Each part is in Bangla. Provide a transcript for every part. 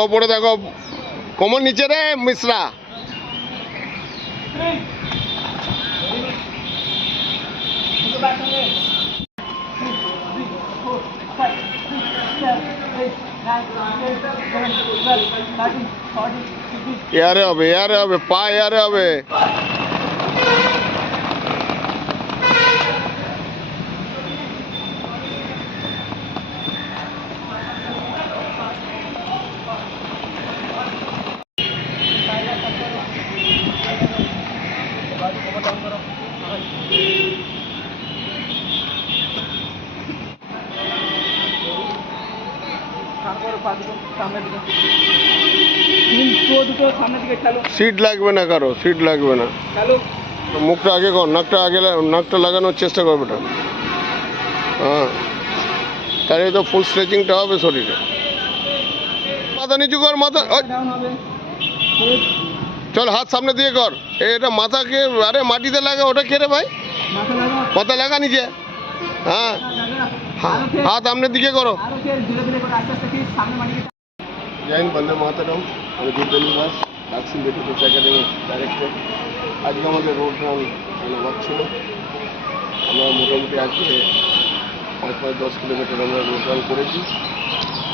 ওপরে দেখো কোমর নিচে রে মিশ্রা। এয়ারে হবে পা এয়ারে হবে। সিট লাগবে না কারো, সিট লাগবে না। মুখটা আগে কর, নাকটা লাগানোর চেষ্টা কর বেটা। হ্যাঁ, তাহলে তো ফুল স্ট্রেচিংটা হবে শরীরে। মাথা নিচু কর, মাথা চল, হাত সামনে দিয়ে কর। এটা মাথাকে আরে মাটিতে লাগা, ওটা কে রে ভাই? মাথা লাগা নিচে। হ্যাঁ, হাত সামনের দিকে করো। জয় হিন্দ, বন্দে মাতরম। আমি দুর্দানিবাস ভ্যাকসিন ভেটেরিনারি একাডেমির ডাইরেক্টর। আজকে আমাদের রোড রান হচ্ছিল। আমরা মোটামুটি আজকে 5-10 কিলোমিটার আমরা রোড রান করেছি।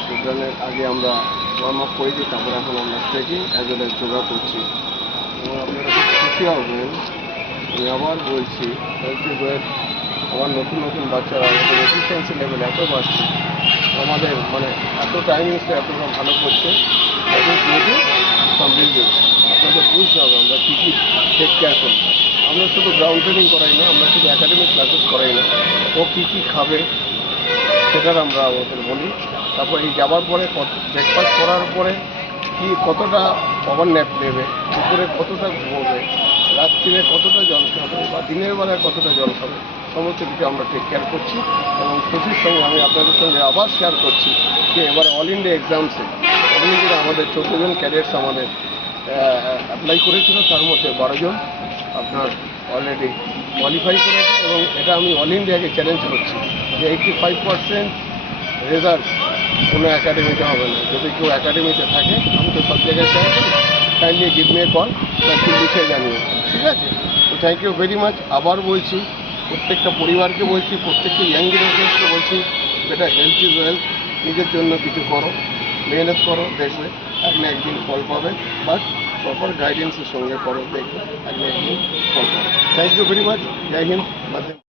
রোড রানের আগে আমরা ওয়ার্ম আপ করেছি, তারপর এখন আমরা stretching as well as yoga করছি। এবং আপনারা খুব খুশি হবেন, আমি আবার বলছি, আমার নতুন বাচ্চারা এফিসিয়েন্সি লেভেল এত বাড়ছে, আমাদের মানে এত টাইমিংসটা এতটা ভালো করছে। আপনাদের বুঝতে হবে আমরা কী কী টেক কেয়ার করি। আমরা শুধু গ্রাউন্ড ট্রেনিং করাই না, আমরা শুধু একাডেমিক ক্লাসেস করাই না, ও কী কী খাবে সেটার আমরা ওদের বলি। তারপর এই যাওয়ার পরে ব্রেকফাস্ট করার পরে কতটা পাওয়ার ন্যাপ নেবে, দুপুরে কতটা ঘুমোবে, রাত্রিরে কতটা জল খাবে বা দিনের বেলায় কতটা জল খাবে, সমস্ত কিছু আমরা টেক কেয়ার করছি। এবং খুশির সঙ্গে আমি আপনাদের সঙ্গে আবার শেয়ার করছি যে এবার অল ইন্ডিয়া এক্সামসে অনেকেরা আমাদের 14 জন ক্যাডেটস আমাদের অ্যাপ্লাই করেছিল, তার মধ্যে 12 জন আপনার অলরেডি কোয়ালিফাই করেছে। এবং এটা আমি অল ইন্ডিয়াকে চ্যালেঞ্জ করছি যে 85% রেজাল্ট কোনো একাডেমিতে হবে না। যদি কেউ একাডেমিতে থাকে, আমি তো সব জায়গায় চাই, kindly give me a call, তাকে লিখে জানিয়ে। ঠিক আছে, তো থ্যাংক ইউ ভেরি মাচ। আবার বলছি, প্রত্যেকটা পরিবারকে বলছি, প্রত্যেকটা ইয়াং জেনারেশনকে বলছি, বেটা হেলথ ইজ ওয়েলথ। নিজের জন্য কিছু করো, মেহনত করো, দেখবে এক না একদিন ফল পাবে। বাট প্রপার গাইডেন্সের সঙ্গে করো, দেখবে এক না একদিন ফল পাবে। Thank you very much. জয় হিন্দ।